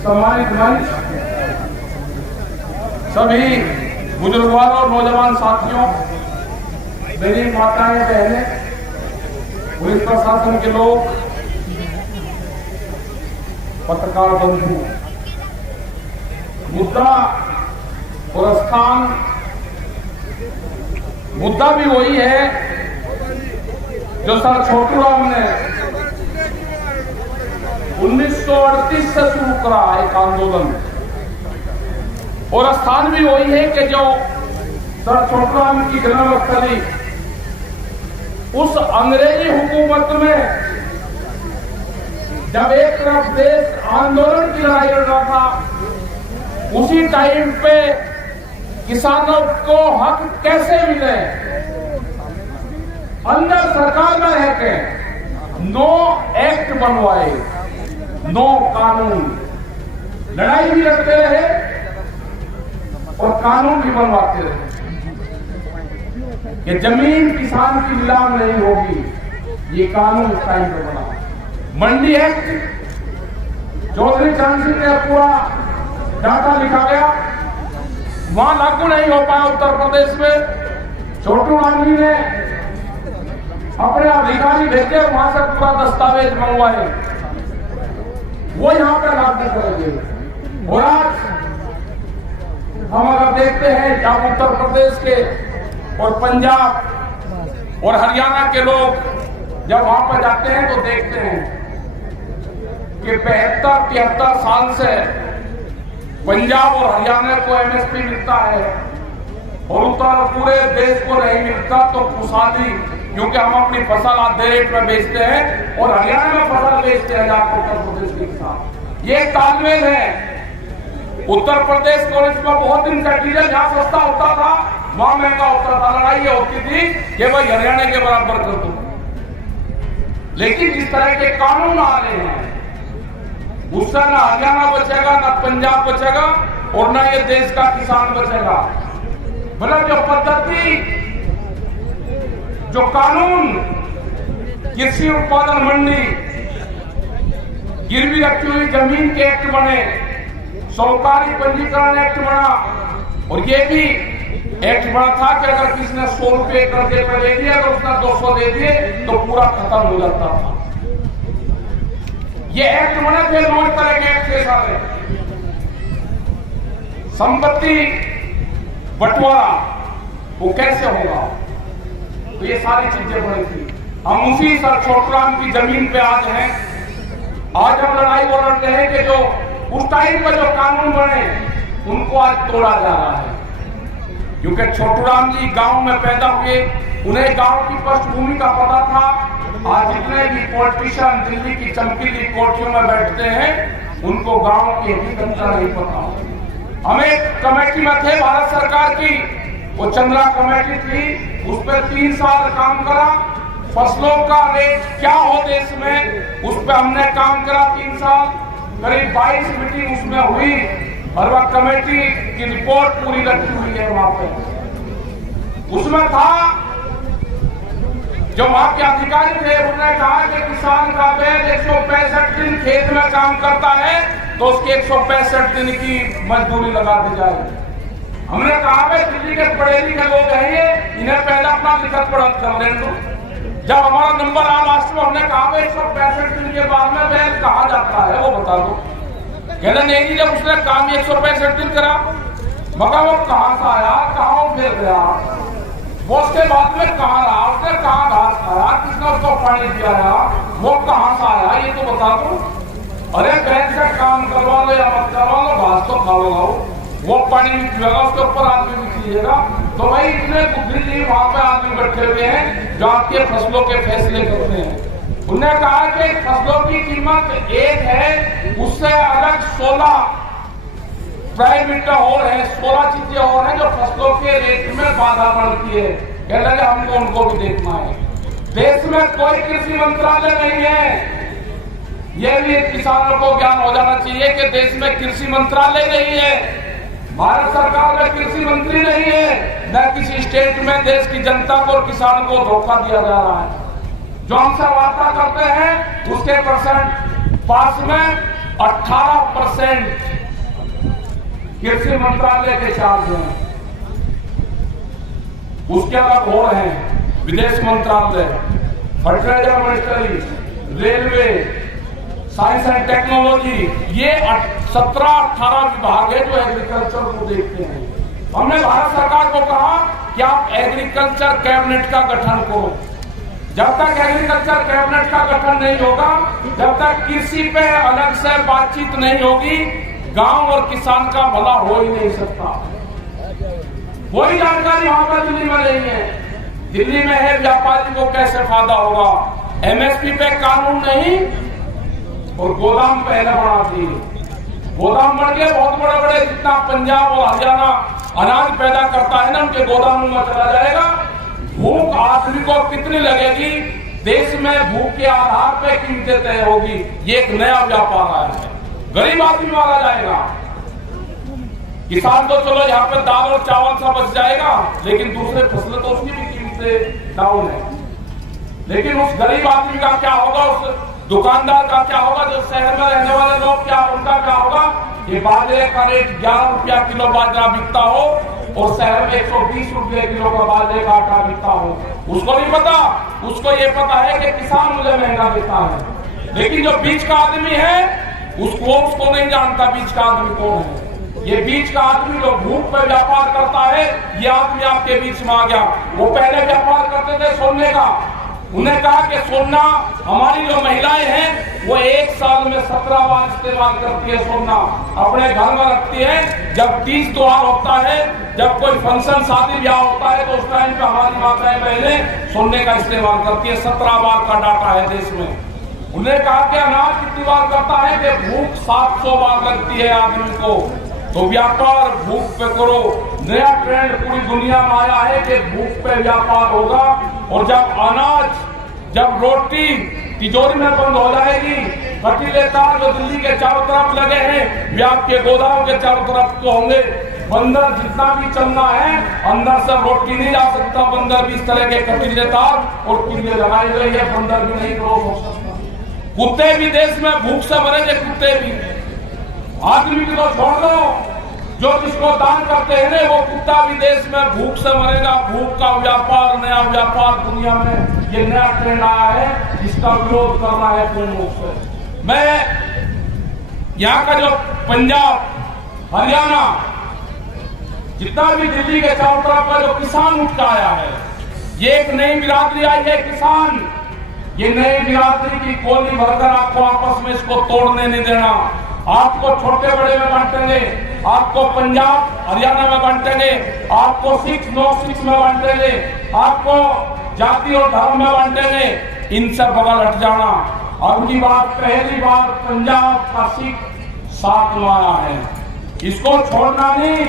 सम्मानित मंच, सभी बुजुर्गवारों और नौजवान साथियों, मेरी माताएं बहनें, पुलिस प्रशासन के लोग, पत्रकार बंधु, मुद्दा और स्थान, मुद्दा भी वही है जो सर छोटूराम ने 1938 से शुरू करा एक आंदोलन, और स्थान भी वही है कि जो सर छोटूराम की जन्मस्थली उस अंग्रेजी हुकूमत में जब एक तरफ देश आंदोलन की लड़ाई लड़ रहा था, उसी टाइम पे किसानों को हक कैसे मिले, अंदर सरकार में रह के नो एक्ट बनवाए, नो कानून, लड़ाई भी लड़ते रहे और कानून भी बनवाते रहे कि जमीन किसान की नीलाम नहीं होगी। ये कानून उस टाइम पे बना। मंडी एक्ट चौधरी चरण सिंह ने पूरा डाटा लिखा गया, वहां लागू नहीं हो पाया उत्तर प्रदेश में। छोटूराम जी ने अपने अधिकारी भेजे, वहां से पूरा दस्तावेज मंगवाए, वो यहां पे लागू करेंगे। और आज हम अगर देखते हैं जब उत्तर प्रदेश के और पंजाब और हरियाणा के लोग जब वहां पर जाते हैं तो देखते हैं कि 72-73 साल से पंजाब और हरियाणा को एमएसपी मिलता है और उत्तर पूरे देश को नहीं मिलता। तो खुशहाली, क्योंकि हम अपनी फसल आधे रेट में बेचते हैं और हरियाणा में फसल बेचते हैं जाकर उत्तर प्रदेश के साथ। ये तालमेल है। उत्तर प्रदेश को इसमें बहुत दिन का डीजल जहां सस्ता होता था वहां महंगा होता था। लड़ाई होती थी कि भाई हरियाणा के बराबर कर दो। लेकिन जिस तरह के कानून आ रहे हैं उससे ना हरियाणा बचेगा, ना पंजाब बचेगा और ना ये देश का किसान बचेगा। मतलब जो पद्धति, जो कानून कृषि उत्पादन मंडी, गिरवी रखी हुई जमीन के एक्ट बने, सहकारी पंजीकरण एक्ट बना, और ये भी एक्ट बना था कि अगर किसी ने 100 रुपए कर्जे पर दे दिया, अगर उसने 200 दे दिए तो पूरा खत्म हो जाता था। ये एक्ट बने थे, 9 तरह के एक्ट थे सारे। संपत्ति बंटवारा वो कैसे होगा, तो ये सारी चीजें बनी थी। हम उसी सर छोटूराम की जमीन पे आज हैं। आज हम लड़ाई वो लड़ रहे हैं कि जो उस टाइम पर जो कानून बने उनको आज तोड़ा जा रहा है। क्योंकि छोटूराम जी गांव में पैदा हुए, उन्हें गांव की पृष्ठभूमि का पता था। आज जितने भी पॉलिटिशियन दिल्ली की चमकीली कोठियों में बैठते हैं उनको गांव की हकीकत का नहीं पता। हम एक कमेटी में थे भारत सरकार की, वो चंद्रा कमेटी थी, उस पर 3 साल काम करा। फसलों का रेट क्या हो देश में, उस पर हमने काम करा 3 साल। करीब 22 मीटिंग उसमें हुई और वह कमेटी की रिपोर्ट पूरी रखी हुई है वहां पे। उसमें था जो वहां के अधिकारी थे, उन्होंने कहा कि किसान का बैल 165 दिन खेत में काम करता है तो उसके 165 दिन की मजदूरी लगा दी जाए। हमने कहा भाई दिल्ली के पढ़े लिखे लोग हैं, इन्हें पहले अपना लिखत पढ़त कर लेने दो। जब हमारा नंबर आया लास्ट में, हमने कहा 165 दिन के बाद में बैल कहा जाता है वो बता दो। कहना नहीं जी, जब उसने काम 165 दिन करा, मगर वो कहां से आया, कहां फिर गया, वो उसके बाद में कहां रहा, उसने कहां घास खाया, किसने उसको पानी दिया, वो कहां से आया ये तो बता दो। अरे बैल से काम करवा लो या मत करवा लो, घास तो खा लो, वो पानी नहीं पिएगा, उसके ऊपर आदमी भी पीएगा। तो भाई इतने बुद्धिजीवी वहां पे आदमी बैठे हुए हैं जो आपके फसलों के फैसले करते हैं। उन्होंने कहा कि फसलों की कीमत एक है, उससे अलग 16 प्राइवेट और है, 16 चीजें और हैं जो फसलों के रेट में बाधा बढ़ती है। कह लगे हमको उनको भी देखना है। देश में कोई कृषि मंत्रालय नहीं है, यह भी किसानों को ज्ञान हो जाना चाहिए कि देश में कृषि मंत्रालय नहीं है, भारत सरकार में कृषि मंत्री नहीं है, न किसी स्टेट में देश की जनता को और किसान को धोखा दिया जा रहा है। जो हमसे वार्ता करते हैं उसके परसेंट पास में 18% कृषि मंत्रालय के चार्ज हैं। उसके अलग हो रहे हैं विदेश मंत्रालय, fertiliser ministry, railway, science and technology, ये 17-18 विभाग है जो एग्रीकल्चर को देखते हैं। हमने भारत सरकार को कहा कि आप एग्रीकल्चर कैबिनेट का गठन करो। जब तक एग्रीकल्चर कैबिनेट का गठन नहीं होगा, जब तक कृषि पे अलग से बातचीत नहीं होगी, गांव और किसान का भला हो ही नहीं सकता। वही जानकारी वहां पर दिल्ली में नहीं है। दिल्ली में है व्यापारी को कैसे फायदा होगा, एमएसपी पे कानून नहीं और गोदाम पहले बढ़ा दिए। गोदाम बढ़ गए, बहुत बड़े बड़े, जितना पंजाब और हरियाणा अनाज पैदा करता है ना, उनके गोदामों में चला जाएगा। भूख आदमी को कितनी लगेगी, देश में भूख के आधार पे कीमतें तय होगी। ये एक नया व्यापार आया है, गरीब आदमी मारा जाएगा। किसान तो चलो यहाँ पे दाल और चावल सा बच जाएगा, लेकिन दूसरे फसलें तो उसकी भी कीमतें डाउन है। लेकिन उस गरीब आदमी का क्या होगा, उस दुकानदार का क्या होगा, जो शहर में रहने वाले लोग क्या, उनका क्या होगा। ये बाजरे का रेट 11 रुपया किलो बाजरा बिकता हो और शहर में 120 रुपये किलो का बाजरे का आटा बिकता हो, उसको नहीं पता। उसको ये पता है कि किसान मुझे महंगा देता है, लेकिन जो बीच का आदमी है उसको नहीं जानता बीच का आदमी कौन है। ये बीच का आदमी जो भूख पे व्यापार करता है, ये आदमी आपके बीच में आ गया। वो पहले व्यापार करते थे सोने का, उन्हें कहा कि सोना, हमारी जो महिलाएं हैं वो 1 साल में 17 बार इस्तेमाल करती है सोना, अपने घर में रखती है। जब तीज त्योहार होता है, जब कोई फंक्शन शादी ब्याह होता है, तो उस टाइम पे हमारी माताएं बहनें सोने का इस्तेमाल करती है। 17 बार का डाटा है देश में। उन्हें कहा कि अनाज कितनी बार करता है, कि भूख 700 बार लगती है आदमी को। तो व्यापार भूख पे करो। नया ट्रेंड पूरी दुनिया में आया है कि भूख पे व्यापार होगा। और जब अनाज, जब रोटी तिजोरी में बंद हो जाएगी, कटीले तार जो दिल्ली के चारों तरफ लगे हैं, वे आपके गोदाम के चारों तरफ तो होंगे। बंदर जितना भी चलना है, अंदर से रोटी नहीं जा सकता। बंदर भी इस तरह के कटीले तार और किले लगाए गए हैं, बंदर भी नहीं क्रॉस हो सकता। कुत्ते भी देश में भूख से मरेंगे, कुत्ते भी। आदमी की तो छोड़ दो, जो जिसको दान करते हैं ना, वो कुत्ता भी देश में भूख से मरेगा। भूख का व्यापार, नया व्यापार दुनिया में, ये नया ट्रेंड आया है, जिसका विरोध करना है पूर्ण रूप से। मैं यहाँ का जो पंजाब, हरियाणा, जितना भी दिल्ली के चारों तरफ का जो किसान उठ आया है, ये एक नई बिरादरी आई है किसान। ये नई बिरादरी की गोली भरकर आपको आपस में इसको तोड़ने नहीं देना। आपको छोटे बड़े में बांटेंगे, आपको पंजाब हरियाणा में बांटेंगे, आपको 6-9-6 में बांटेंगे, आपको जाति और धर्म में बांटेंगे। इनसे बगल हट जाना। अब की बात, पहली बार पंजाब का सिख साथ में आया है, इसको छोड़ना नहीं।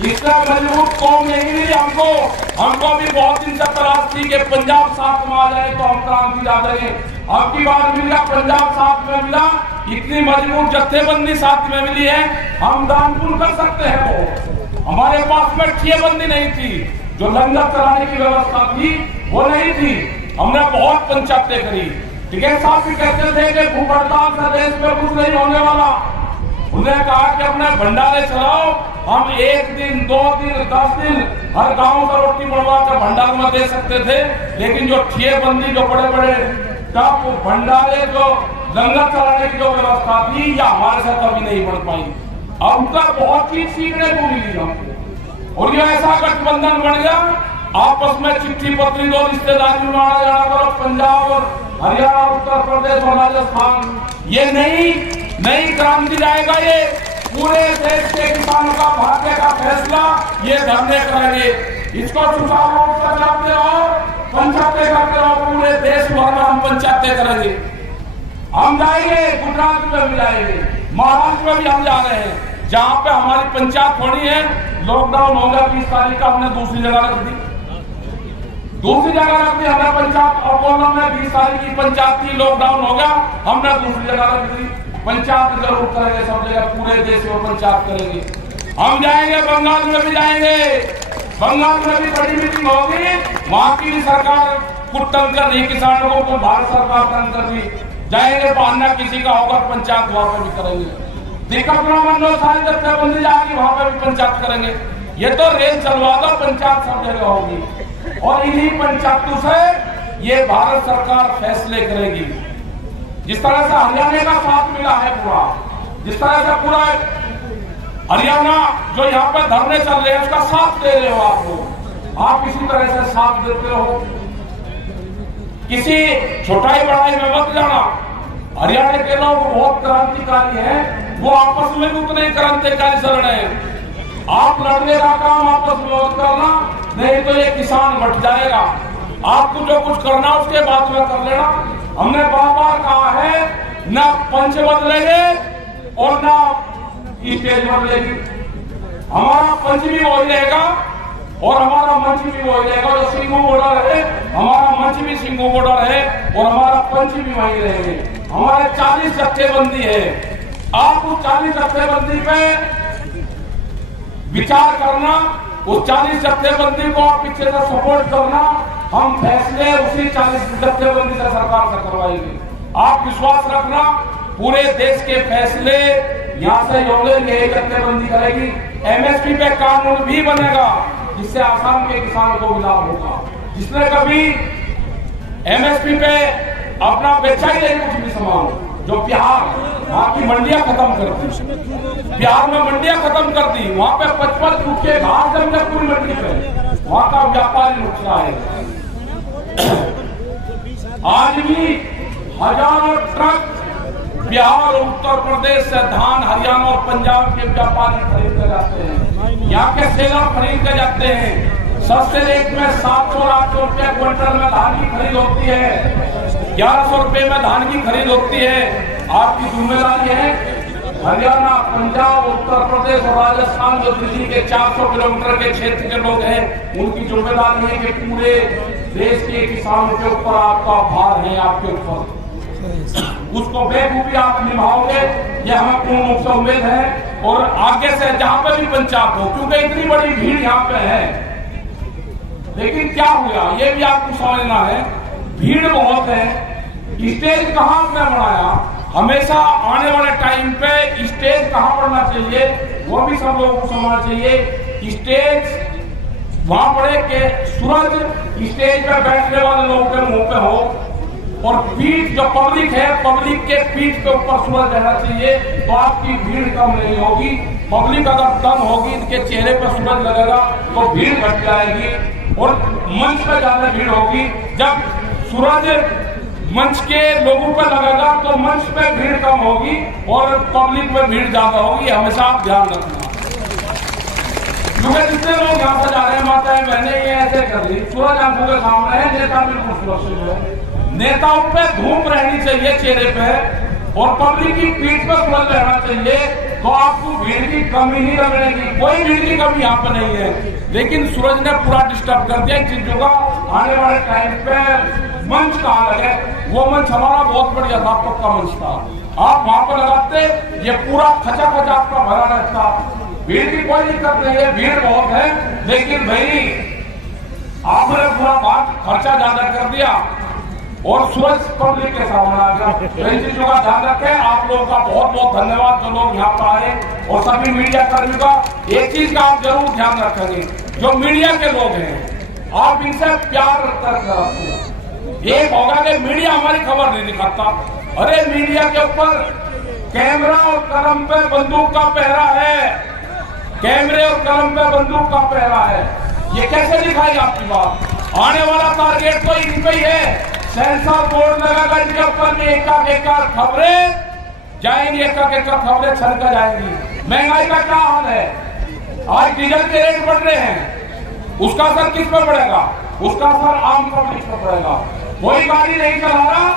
इससे मजबूत कौम नहीं मिली हमको भी बहुत दिन से तलाश थी कि पंजाब साथ में आ जाए तो हम क्रांति ला देंगे। अब की बार मिल गया, पंजाब साथ में मिला, इतनी मजबूत जत्थेबंदी साथ में मिली है, हम दान पुण्य कर सकते हैं। वो हमारे पास में ठियेबंदी नहीं थी, जो लंगर चलाने की व्यवस्था थी वो नहीं थी। हमने बहुत पंचायतें करी। टिकैत साहब भी कहते थे कि भूख हड़ताल से देश में कुछ नहीं होने वाला। उन्हें कहा कि अपने भंडारे चलाओ, हम 1 दिन 2 दिन 10 दिन हर गांव का रोटी बनवा कर भंडार में दे सकते थे। लेकिन जो ठियेबंदी, जो बड़े बड़े टप भंडारे, जो लंगर चलाने की जो व्यवस्था थी, या हमारे से कभी नहीं बढ़ पाई। अब तक बहुत चीज सीखने को मिली हमको। और ये ऐसा गठबंधन बन गया, आपस में चिट्ठी पत्री दो रिश्तेदारी में आना जाना करो। पंजाब और हरियाणा, उत्तर प्रदेश और राजस्थान, ये नई क्रांति जाएगा। ये पूरे देश के किसानों का भाग्य का फैसला ये धरने करेंगे। इसको सुचारू रूप से चलाते रहो, पंचायतें करते रहो। पूरे देश भर में हम पंचायतें करेंगे। हम जाएंगे, गुजरात में भी जाएंगे, महाराष्ट्र में भी हम जा रहे हैं। जहाँ पे हमारी पंचायत होनी है, लॉकडाउन होगा 20 तारीख का, हमने दूसरी जगह रख दी। हमने पंचायत अकोला में 20 तारीख की पंचायत की, लॉकडाउन हो गया, हमने दूसरी जगह रख दी। पंचायत जरूर करेंगे, सब जगह पूरे देश में पंचायत करेंगे। हम जाएंगे, बंगाल में भी जाएंगे। बंगाल में भी बड़ी मीटिंग होगी। वहां की भी सरकार कुछ तंग कर रही किसानों को, भारत सरकार तंग कर रही। जाएंगे, बहाना किसी का होगा पंचायत वहां पे भी करेंगे। दिक्कत ना मंडल सारी जत्थेबंदी जाएगी वहां पे भी पंचायत करेंगे। ये तो रेल चलवा दो, पंचायत सब जगह होगी और इन्हीं पंचायतों से ये भारत सरकार फैसले करेगी। जिस तरह से हरियाणा का साथ मिला है पूरा, जिस तरह से पूरा हरियाणा जो यहाँ पे धरने चल रहे हैं उसका साथ दे रहे हो आप लोग, आप इसी तरह से साथ देते हो। किसी छोटाई बड़ाई में मत जाना। हरियाणा के लोग बहुत क्रांतिकारी हैं, वो आपस में भी उतने क्रांतिकारी से लड़े। आप लड़ने का काम आपस में मत करना, नहीं तो ये किसान बट जाएगा। आपको जो कुछ करना उसके बाद में कर लेना। हमने बार बार कहा है, ना पंच बदलेंगे और ना स्टेज बदलेगी। हमारा पंच भी वही रहेगा और हमारा मंच भी वही रहेगा। जो सिंगू बॉर्डर है हमारा मंच भी सिंगू बॉर्डर है और हमारा पंच भी वही रहेंगे। हमारे 40 जत्थेबंदी है। आप उस 40 जत्थेबंदी पे विचार करना, उस 40 जत्थेबंदी को आप पीछे से सपोर्ट करना। हम फैसले उसी 40 जत्थेबंदी से सरकार से करवाएंगे। आप विश्वास रखना, पूरे देश के फैसले यहाँ से योगेंगे, एक जत्थेबंदी करेगी। एमएसपी पे कानून भी बनेगा जिससे आसाम के किसानों को भी लाभ होगा। जिसने कभी एमएसपी पे अपना बेचा ही नहीं कुछ भी सामान, जो बिहार वहां की मंडियां खत्म कर दी, बिहार में मंडियां खत्म कर दी, वहां पे 55 फुट के घास जम गए पूरी मंडी पे, वहां का व्यापारी नुकसान है। आज भी हजारों ट्रक बिहार और उत्तर प्रदेश से धान हरियाणा और पंजाब के व्यापारी खरीद कर जाते हैं, यहाँ के सेलर खरीद कर जाते हैं। सस्ते रेट में 700-800 रुपया क्विंटल में धान की खरीद होती है, 1100 रुपये में धान की खरीद होती है। आपकी जिम्मेदारी है, हरियाणा, पंजाब, उत्तर प्रदेश और राजस्थान जो दिल्ली के 400 किलोमीटर के क्षेत्र के लोग हैं, उनकी जिम्मेदारी है कि पूरे देश के किसानों के ऊपर आपका भार है, आपके ऊपर उसको बेखूबी आप निभाओगे, ये हमें पूर्ण रूप से उम्मीद है। और आगे से जहां पे भी पंचायत हो, क्योंकि इतनी बड़ी भीड़ यहाँ पे है, लेकिन क्या हुआ ये भी आपको समझना है, भीड़ बहुत है। स्टेज कहाँ आपने बनाया, हमेशा आने वाले टाइम पे स्टेज कहाँ बनना चाहिए वो भी सब लोगों को समझना चाहिए। स्टेज वहां पड़े कि सूरज स्टेज पे बैठने वाले लोगों के मुंह पे हो और पीठ जो पब्लिक है, पब्लिक के पीठ के ऊपर सूरज रहना चाहिए, तो आपकी भीड़ कम नहीं होगी। पब्लिक अगर कम होगी, इनके चेहरे पर सूरज लगेगा तो भीड़ घट जाएगी और मंच पे ज्यादा भीड़ होगी। जब सूरज मंच के लोगों पर लगेगा तो मंच पे भीड़ कम होगी और पब्लिक में भीड़ ज्यादा होगी। हमेशा आप ध्यान रखना, क्योंकि जितने लोग यहाँ से जा रहे हैं, माताएं बहने ये ऐसे कर रही, सूरज आंखों के सामने है, नेता बिल्कुल सुरक्षित है। नेताओं पे धूप रहनी चाहिए चेहरे पे और पब्लिक की पीठ पर सूरज रहना चाहिए, तो आपको भीड़ की कमी नहीं लगेगी। कोई भीड़ की कमी यहाँ पे नहीं है, लेकिन सूरज ने पूरा डिस्टर्ब कर दिया इन चीजों का। आने वाले टाइम पे मंच कहाँ लगे, वो मंच हमारा बहुत बढ़िया था, पक्का मंच था, आप वहां पर लगाते, ये पूरा खचा खचा आपका भरा रहता। भीड़ की कोई दिक्कत नहीं है, भीड़ बहुत है, लेकिन भाई आपने पूरा बात खर्चा ज्यादा कर दिया और सूरज पब्लिक के सामने आ गया। तो इन चीजों का ध्यान रखें। आप लोगों का बहुत बहुत धन्यवाद जो लोग यहाँ पर आए, और सभी मीडिया कर्मियों का एक चीज का आप जरूर ध्यान रखेंगे, जो मीडिया के लोग हैं आप इनसे प्यार करके, एक होगा कि मीडिया हमारी खबर नहीं दिखाता। अरे मीडिया के ऊपर कैमरा और कलम पे बंदूक का पहरा है, कैमरे और कलम पे बंदूक का पहरा है, ये कैसे दिखाई आपकी बात। आने वाला टारगेट तो इन पे ही है, सेंसर बोर्ड लगाकर इनके ऊपर में एक खबरें जाएंगी, एक खबरें छलका जाएंगी। महंगाई का क्या हाल है, आज डीजल के रेट बढ़ रहे हैं, उसका असर किस पर पड़ेगा, उसका असर आम पब्लिक पर पड़ेगा। कोई गाड़ी नहीं चला रहा,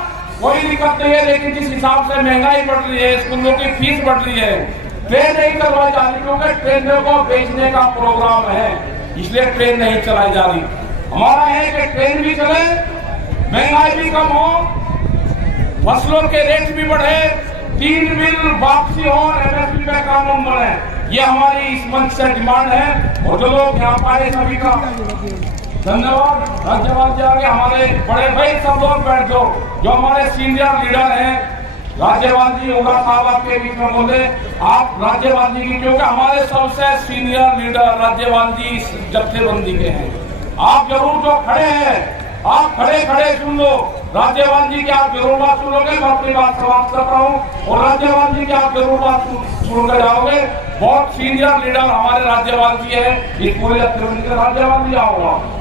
कोई दिक्कत नहीं है, लेकिन जिस हिसाब से महंगाई बढ़ रही है, स्कूलों की फीस बढ़ रही है, ट्रेन नहीं चलवाई जा रही, क्योंकि ट्रेनों को बेचने का प्रोग्राम है, इसलिए ट्रेन नहीं चलाई जा रही। हमारा है कि ट्रेन भी चले, महंगाई भी कम हो, फसलों के रेट भी बढ़े, 3 बिल वापसी हो और एमएसपी पे कानून बने, ये हमारी इस मंच से डिमांड है। और जो लोग यहाँ पाए सभी का धन्यवाद। राज्यपाल जी आगे हमारे बड़े भाई सब लोग बैठ दो, जो हमारे सीनियर लीडर हैं। राज्यपाल जी होगा साहब आपके बीच में बोले, आप राज्यपाल जी की, क्योंकि हमारे सबसे सीनियर लीडर राज्यपाल जी जत्थेबंदी के हैं। आप जरूर जो खड़े हैं, आप खड़े खड़े सुन लो राज्यपाल जी की, आप जरूर बात सुनोगे। मैं अपनी बात समाप्त करता हूँ और राज्यपाल जी की आप जरूर बात सुनकर जाओगे। बहुत सीनियर लीडर हमारे राज्यपाल जी है, इस पूरे जत्थेबंदी के राज्यपाल जी आओगे।